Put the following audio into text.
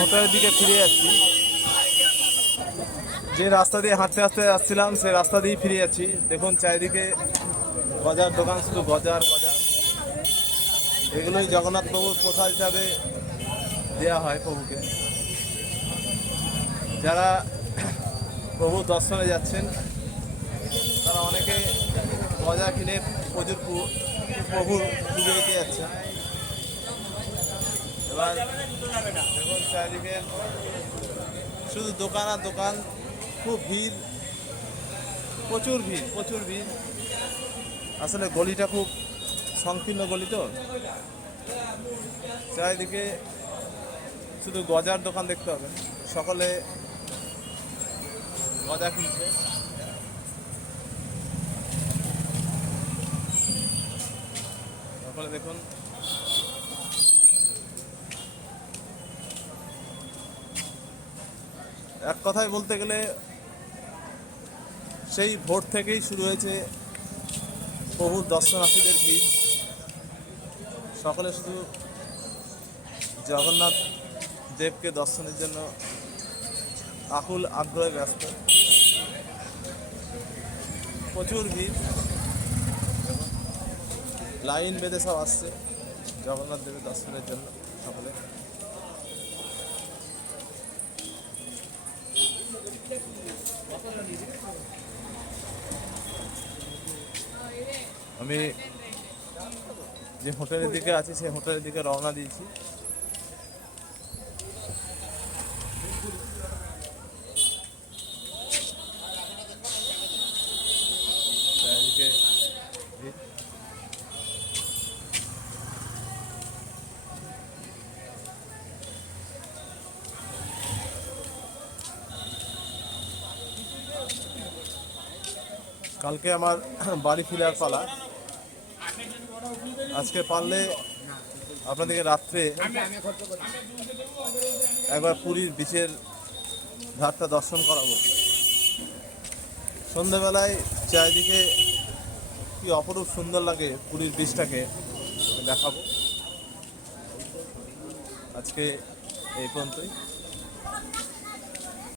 হোটেলের দিকে ফিরে যাচ্ছি। যে রাস্তা দিয়ে হাঁটতে হাঁটতে যাচ্ছিলাম সেই রাস্তা দিয়েই ফিরে যাচ্ছি। দেখুন চারিদিকে গজার দোকান, শুধু গজা আর গজা। এগুলোই জগন্নাথ প্রভুর প্রসাদ হিসাবে দেওয়া হয় প্রভুকে। যারা প্রভু দর্শনে যাচ্ছেন তারা অনেকে গজা কিনে প্রচুর প্রভুর পুজো দিতে যাচ্ছে। এবার দেখুন চারিদিকে শুধু দোকান আর দোকান, খুব ভিড়, প্রচুর ভিড়, প্রচুর ভিড়। আসলে গলিটা খুব সংকীর্ণ গলি তো, চারিদিকে শুধু গজার দোকান দেখতে হবে। সকলে গজা কিনছে। সকলে দেখুন এক কথায় বলতে গেলে সেই ভোর থেকেই শুরু হয়েছে প্রভুর দর্শনার্থীদের ভিড়। সকলে শুধু জগন্নাথ দেবকে দর্শনের জন্য আকুল আগ্রহে ব্যস্ত। প্রচুর ভিড়, লাইন বেঁধে সব আসছে জগন্নাথ দেবের দর্শনের জন্য সকলে। আমি যে হোটেলের দিকে আছি সেই হোটেলের দিকে রওনা দিয়েছি। চারিদিকে ভিড়। কালকে আমার বাড়ি ফিরার পালা। আজকে পারলে আপনাদেরকে রাত্রে একবার পুরীর বিচের ঘাটটা দর্শন করাবো। সন্ধ্যেবেলায় চারিদিকে কি অপরূপ সুন্দর লাগে পুরীর বিচটাকে দেখাবো। আজকে এই পর্যন্তই।